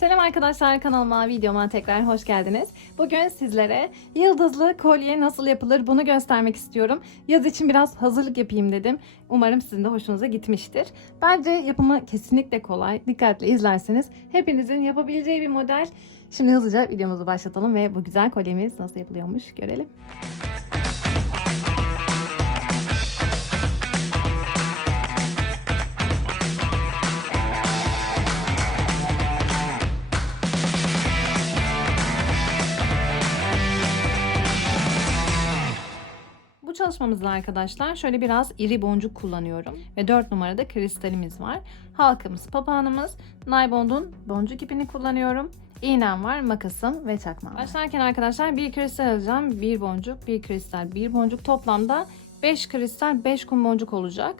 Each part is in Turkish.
Selam arkadaşlar kanalıma, videoma tekrar hoş geldiniz. Bugün sizlere yıldızlı kolye nasıl yapılır bunu göstermek istiyorum. Yaz için biraz hazırlık yapayım dedim. Umarım sizin de hoşunuza gitmiştir. Bence yapımı kesinlikle kolay. Dikkatli izlerseniz hepinizin yapabileceği bir model. Şimdi hızlıca videomuzu başlatalım ve bu güzel kolyemiz nasıl yapılıyormuş görelim. Bu çalışmamızda arkadaşlar şöyle biraz iri boncuk kullanıyorum. Ve 4 numarada kristalimiz var. Halkımız, papağanımız, naybondun boncuk ipini kullanıyorum. İğnem var, makasım ve çakmağım. Başlarken arkadaşlar bir kristal alacağım. Bir boncuk, bir kristal, bir boncuk. Toplamda 5 kristal, 5 kum boncuk olacak.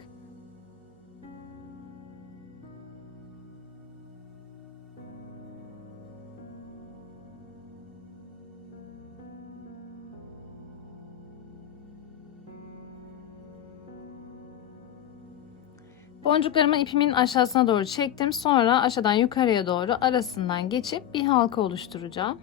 Boncuklarımı ipimin aşağısına doğru çektim. Sonra aşağıdan yukarıya doğru arasından geçip bir halka oluşturacağım.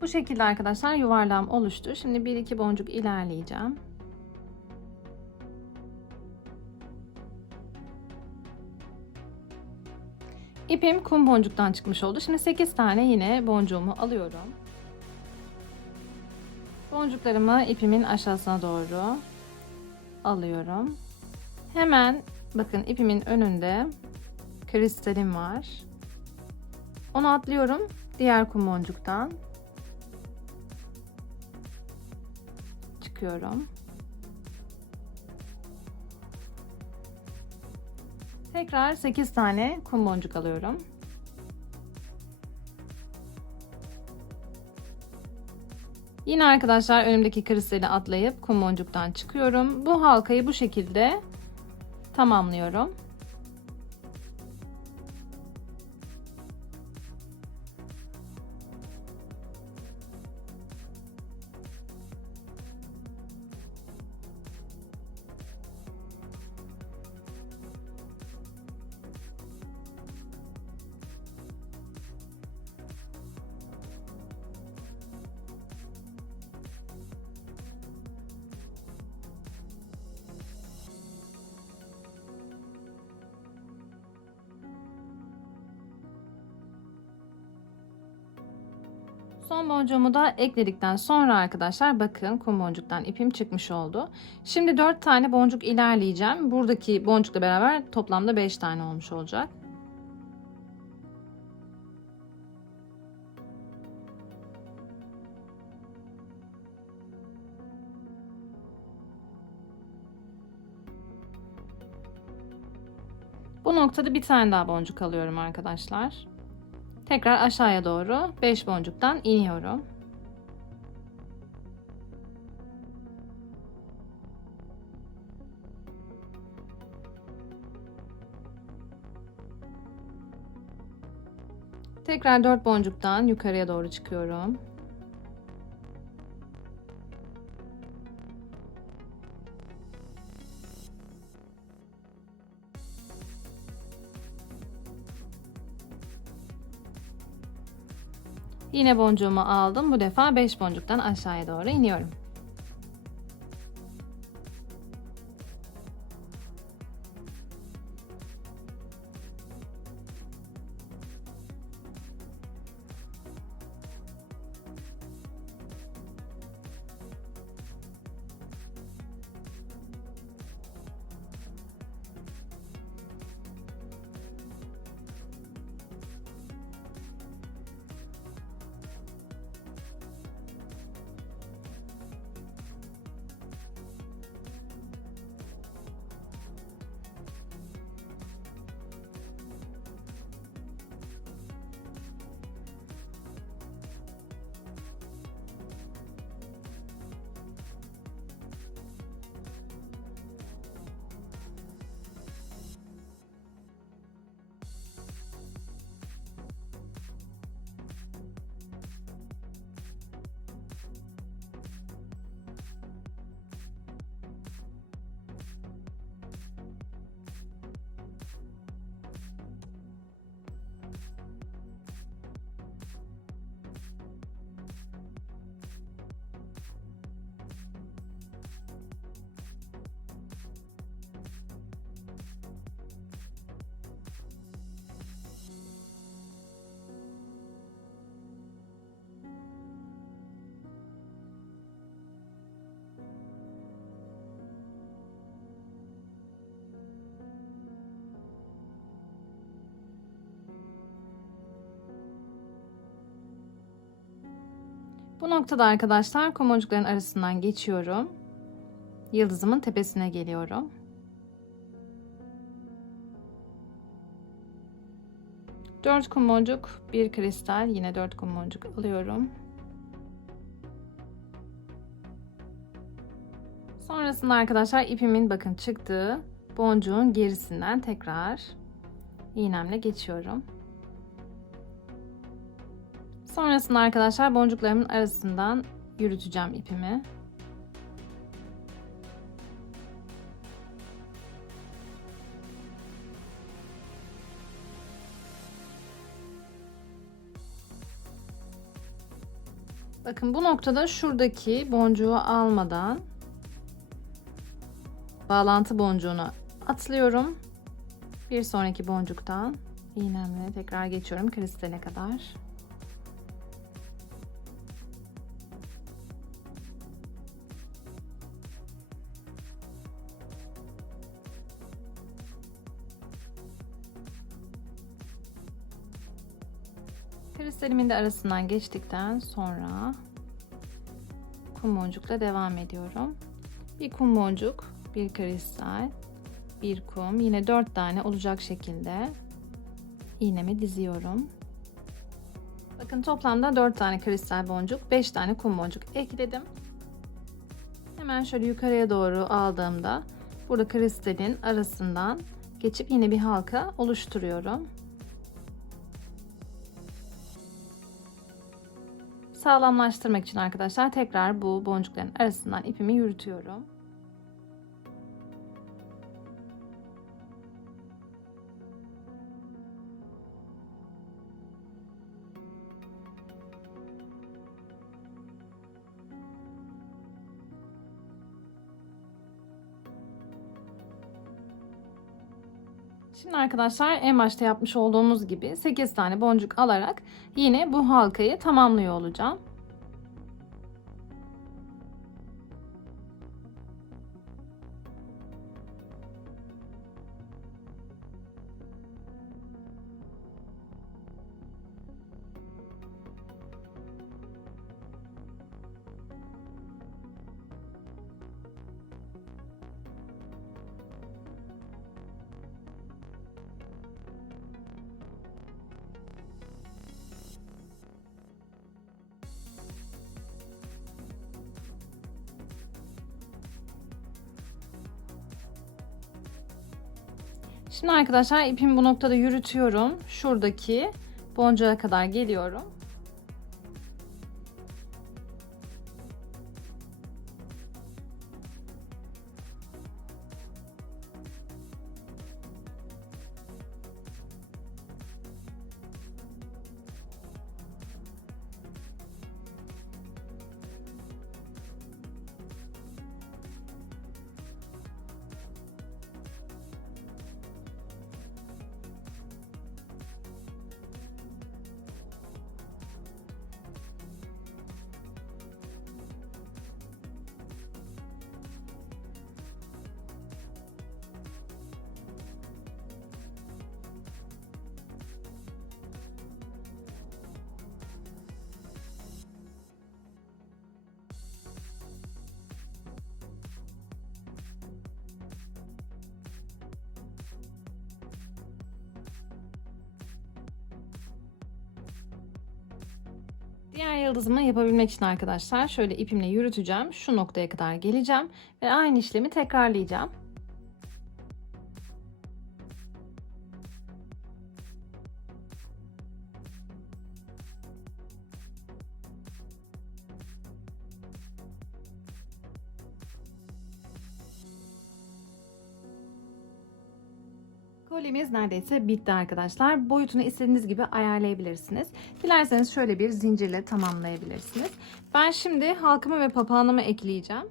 Bu şekilde arkadaşlar yuvarlağım oluştu. Şimdi bir iki boncuk ilerleyeceğim. İpim kum boncuktan çıkmış oldu. Şimdi 8 tane yine boncuğumu alıyorum. Boncuklarımı ipimin aşağısına doğru alıyorum. Hemen bakın ipimin önünde kristalim var. Onu atlıyorum diğer kum boncuktan. Çıkıyorum. Tekrar 8 tane kum boncuk alıyorum. Yine arkadaşlar önümdeki kristali atlayıp kum boncuktan çıkıyorum. Bu halkayı bu şekilde tamamlıyorum. Son boncuğumu da ekledikten sonra arkadaşlar bakın kum boncuktan ipim çıkmış oldu. Şimdi 4 tane boncuk ilerleyeceğim. Buradaki boncukla beraber toplamda 5 tane olmuş olacak. Bu noktada bir tane daha boncuk alıyorum arkadaşlar. Tekrar aşağıya doğru 5 boncuktan iniyorum. Tekrar 4 boncuktan yukarıya doğru çıkıyorum. Yine boncuğumu aldım. Bu defa 5 boncuktan aşağıya doğru iniyorum. Bu noktada arkadaşlar kumoncukların arasından geçiyorum. Yıldızımın tepesine geliyorum. Dört kumoncuk, bir kristal, yine dört kumoncuk alıyorum. Sonrasında arkadaşlar ipimin bakın çıktığı boncuğun gerisinden tekrar iğnemle geçiyorum. Sonrasında arkadaşlar boncuklarımın arasından yürüteceğim ipimi. Bakın bu noktada şuradaki boncuğu almadan bağlantı boncuğunu atlıyorum. Bir sonraki boncuktan iğnemle tekrar geçiyorum kristale kadar. Kristalimin de arasından geçtikten sonra kum boncukla devam ediyorum. Bir kum boncuk, bir kristal, bir kum, yine dört tane olacak şekilde iğnemi diziyorum. Bakın toplamda 4 tane kristal boncuk, 5 tane kum boncuk ekledim. Hemen şöyle yukarıya doğru aldığımda burada kristalin arasından geçip yine bir halka oluşturuyorum. Sağlamlaştırmak için arkadaşlar tekrar bu boncukların arasından ipimi yürütüyorum. Şimdi arkadaşlar en başta yapmış olduğumuz gibi 8 tane boncuk alarak yine bu halkayı tamamlıyor olacağım. Şimdi arkadaşlar ipimi bu noktada yürütüyorum. Şuradaki boncuğa kadar geliyorum. Diğer yıldızımı yapabilmek için arkadaşlar şöyle ipimle yürüteceğim. Şu noktaya kadar geleceğim ve aynı işlemi tekrarlayacağım. Kolyemiz neredeyse bitti arkadaşlar. Boyutunu istediğiniz gibi ayarlayabilirsiniz. Dilerseniz şöyle bir zincirle tamamlayabilirsiniz. Ben şimdi halkamı ve papağanımı ekleyeceğim.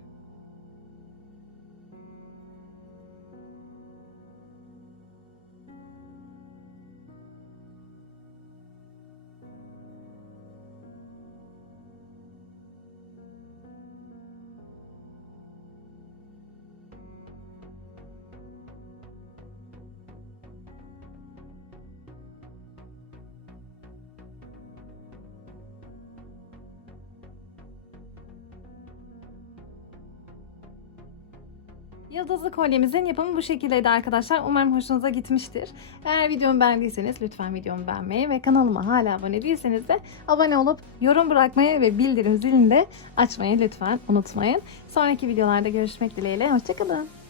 Yıldızlı kolyemizin yapımı bu şekildeydi arkadaşlar. Umarım hoşunuza gitmiştir. Eğer videomu beğendiyseniz lütfen videomu beğenmeyi ve kanalıma hala abone değilseniz de abone olup yorum bırakmayı ve bildirim zilini de açmayı lütfen unutmayın. Sonraki videolarda görüşmek dileğiyle. Hoşçakalın.